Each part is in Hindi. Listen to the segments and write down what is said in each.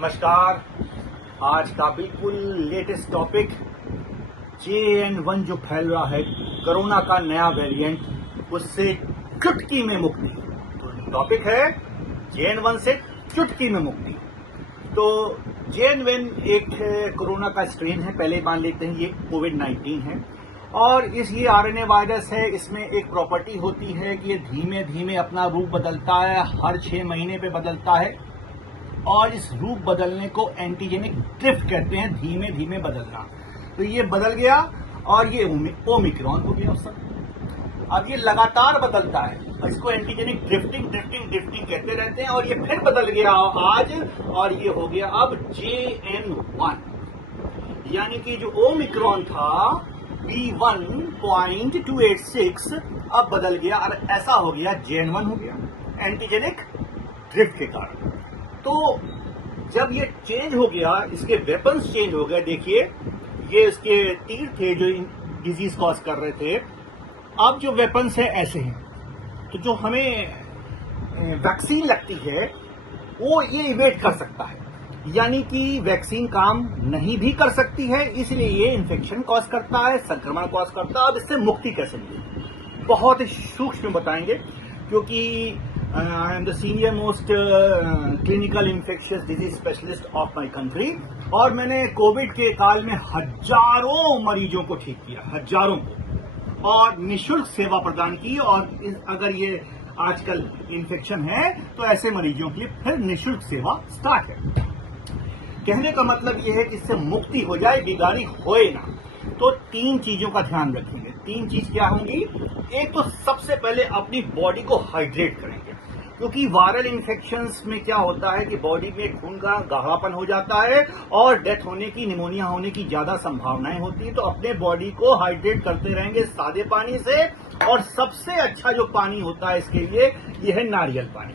नमस्कार। आज का बिल्कुल लेटेस्ट टॉपिक JN1 जो फैल रहा है, कोरोना का नया वेरिएंट, उससे चुटकी में मुक्ति। तो टॉपिक है JN1 से चुटकी में मुक्ति। तो JN1 एक कोरोना का स्ट्रेन है, पहले मान लेते हैं ये कोविड-19 है और ये RNA वायरस है। इसमें एक प्रॉपर्टी होती है कि ये धीमे धीमे अपना रूप बदलता है, हर 6 महीने पे बदलता है और इस रूप बदलने को एंटीजेनिक ड्रिफ्ट कहते हैं, धीमे धीमे बदलना। तो ये बदल गया और ये ओमिक्रॉन हो गया उस समय। अब ये लगातार बदलता है, इसको एंटीजेनिक ड्रिफ्टिंग कहते रहते हैं और ये फिर बदल गया आज और ये हो गया अब JN1। यानी कि जो ओमिक्रॉन था B1.286 अब बदल गया और ऐसा हो गया JN1 हो गया एंटीजेनिक ड्रिफ्ट के कारण। तो जब ये चेंज हो गया, इसके वेपन्स चेंज हो गए। देखिए ये इसके तीर थे जो डिजीज कॉज कर रहे थे, अब जो वेपन्स है ऐसे हैं। तो जो हमें वैक्सीन लगती है वो ये इवेट कर सकता है, यानी कि वैक्सीन काम नहीं भी कर सकती है, इसलिए ये इन्फेक्शन कॉज करता है, संक्रमण कॉज करता है। अब इससे मुक्ति कैसे मिले, बहुत ही सूक्ष्म बताएंगे, क्योंकि I am the senior most clinical infectious disease specialist of my country और मैंने कोविड के काल में हजारों मरीजों को ठीक किया, हजारों को, और निःशुल्क सेवा प्रदान की। और अगर ये आजकल इन्फेक्शन है तो ऐसे मरीजों के लिए फिर निःशुल्क सेवा स्टार्ट है। कहने का मतलब यह है कि इससे मुक्ति हो जाए, बीमारी होए ना। तो 3 चीजों का ध्यान रखेंगे। 3 चीज क्या होंगी? एक तो सबसे पहले अपनी बॉडी को हाइड्रेट करेंगे, क्योंकि वायरल इन्फेक्शंस में क्या होता है कि बॉडी में खून का गाढ़ापन हो जाता है और डेथ होने की, निमोनिया होने की ज्यादा संभावनाएं होती है। तो अपने बॉडी को हाइड्रेट करते रहेंगे सादे पानी से, और सबसे अच्छा जो पानी होता है इसके लिए यह है नारियल पानी।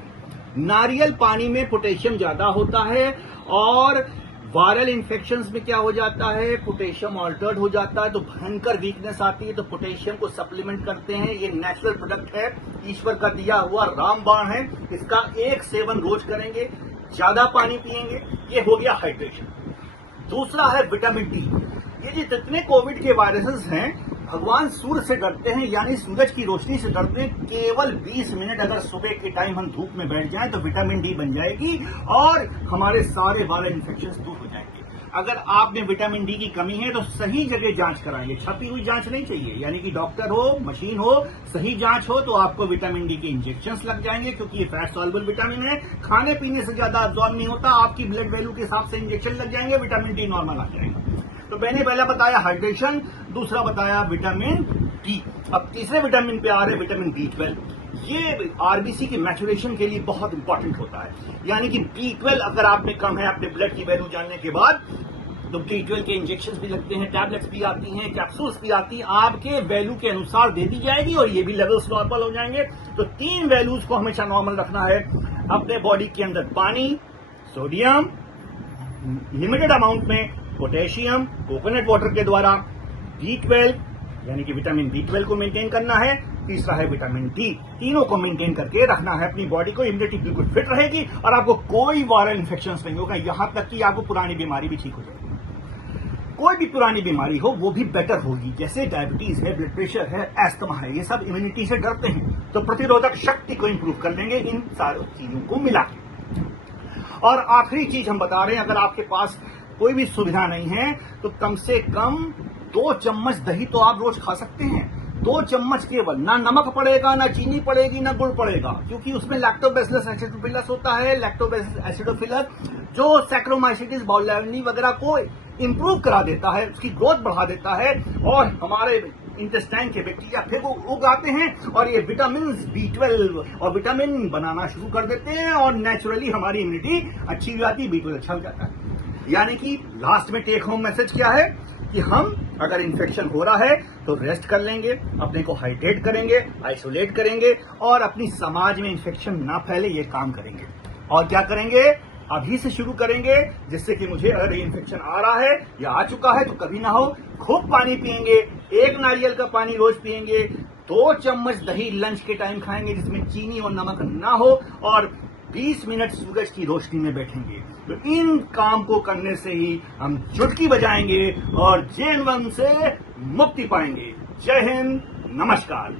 नारियल पानी में पोटेशियम ज्यादा होता है और वायरल इन्फेक्शंस में क्या हो जाता है, पोटेशियम ऑल्टर्ड हो जाता है, तो भयंकर वीकनेस आती है। तो पोटेशियम को सप्लीमेंट करते हैं, ये नेचुरल प्रोडक्ट है, ईश्वर का दिया हुआ रामबाण है। इसका एक सेवन रोज करेंगे, ज्यादा पानी पिएंगे, ये हो गया हाइड्रेशन। दूसरा है विटामिन डी। ये जितने कोविड के वायरसेस हैं, भगवान सूर्य से डरते हैं, यानी सूरज की रोशनी से डरते हैं। केवल 20 मिनट अगर सुबह के टाइम हम धूप में बैठ जाएं तो विटामिन डी बन जाएगी और हमारे सारे वायरल इन्फेक्शन दूर हो जाएंगे। अगर आप में विटामिन डी की कमी है तो सही जगह जांच कराएंगे, छपी हुई जांच नहीं चाहिए, यानी कि डॉक्टर हो, मशीन हो, सही जांच हो, तो आपको विटामिन डी के इंजेक्शंस लग जाएंगे, क्योंकि ये फैट सॉल्युबल विटामिन है, खाने पीने से ज्यादा अब्जॉर्ब नहीं होता, आपकी ब्लड वैल्यू के हिसाब से इंजेक्शन लग जाएंगे, विटामिन डी नॉर्मल आ जाएगा। तो मैंने पहला बताया हाइड्रेशन, दूसरा बताया विटामिन डी। अब तीसरे विटामिन पे आ रहे विटामिन B12। ये आरबीसी की मैचुरेशन के लिए बहुत इंपॉर्टेंट होता है, यानी कि B12 अगर आप में कम है अपने ब्लड की वैल्यू जानने के बाद, तो B12 के इंजेक्शन भी लगते हैं, टैबलेट्स भी आती हैं, कैप्सूल्स भी आती हैं, आपके वैल्यू के अनुसार दे दी जाएगी और ये भी लेवल्स नॉर्मल हो जाएंगे। तो 3 वैल्यूज को हमेशा नॉर्मल रखना है अपने बॉडी के अंदर। पानी, सोडियम लिमिटेड अमाउंट में, पोटेशियम कोकोनट वाटर के द्वारा, B12 यानी कि विटामिन B12 को मेंटेन करना है, तीसरा है विटामिन डी। तीनों को मेंटेन करके रखना है अपनी बॉडी को, इम्यूनिटी बिल्कुल फिट रहेगी और आपको कोई वायरल इन्फेक्शन नहीं होगा, यहां तक कि आपको पुरानी बीमारी भी ठीक हो जाएगी। कोई भी पुरानी बीमारी हो वो भी बेटर होगी, जैसे डायबिटीज है, ब्लड प्रेशर है, एस्थमा है, ये सब इम्यूनिटी से डरते हैं, तो प्रतिरोधक शक्ति को इंप्रूव कर लेंगे इन सारी चीजों को मिला के। और आखिरी चीज हम बता रहे हैं, अगर आपके पास कोई भी सुविधा नहीं है तो कम से कम 2 चम्मच दही तो आप रोज खा सकते हैं। 2 चम्मच केवल, ना नमक पड़ेगा, ना चीनी पड़ेगी, ना गुड़ पड़ेगा, क्योंकि उसमें लैक्टोबैसिलस एसिडोफिलस होता है। लैक्टोबैसिलस एसिडोफिलस जो सैक्रोमाइसिटिस बाउलारिनी वगैरह को इंप्रूव करा देता है, उसकी ग्रोथ बढ़ा देता है और हमारे इंटेस्टाइन के बैक्टीरिया फिर वो उगाते हैं और ये विटामिन B12 और विटामिन बनाना शुरू कर देते हैं और नेचुरली हमारी इम्यूनिटी अच्छी हो जाती है, B12 अच्छा हो जाता है। यानी कि लास्ट में टेक होम मैसेज क्या है कि हम अगर इन्फेक्शन हो रहा है तो रेस्ट कर लेंगे, अपने को हाइड्रेट करेंगे, आइसोलेट करेंगे और अपनी समाज में इन्फेक्शन ना फैले ये काम करेंगे। और क्या करेंगे? अभी से शुरू करेंगे, जिससे कि मुझे अगर इन्फेक्शन आ रहा है या आ चुका है तो कभी ना हो। खूब पानी पिएंगे, 1 नारियल का पानी रोज पिएंगे, 2 चम्मच दही लंच के टाइम खाएंगे जिसमें चीनी और नमक ना हो, और 20 मिनट सूरज की रोशनी में बैठेंगे। तो इन काम को करने से ही हम चुटकी बजाएंगे और JN1 से मुक्ति पाएंगे। जय हिंद, नमस्कार।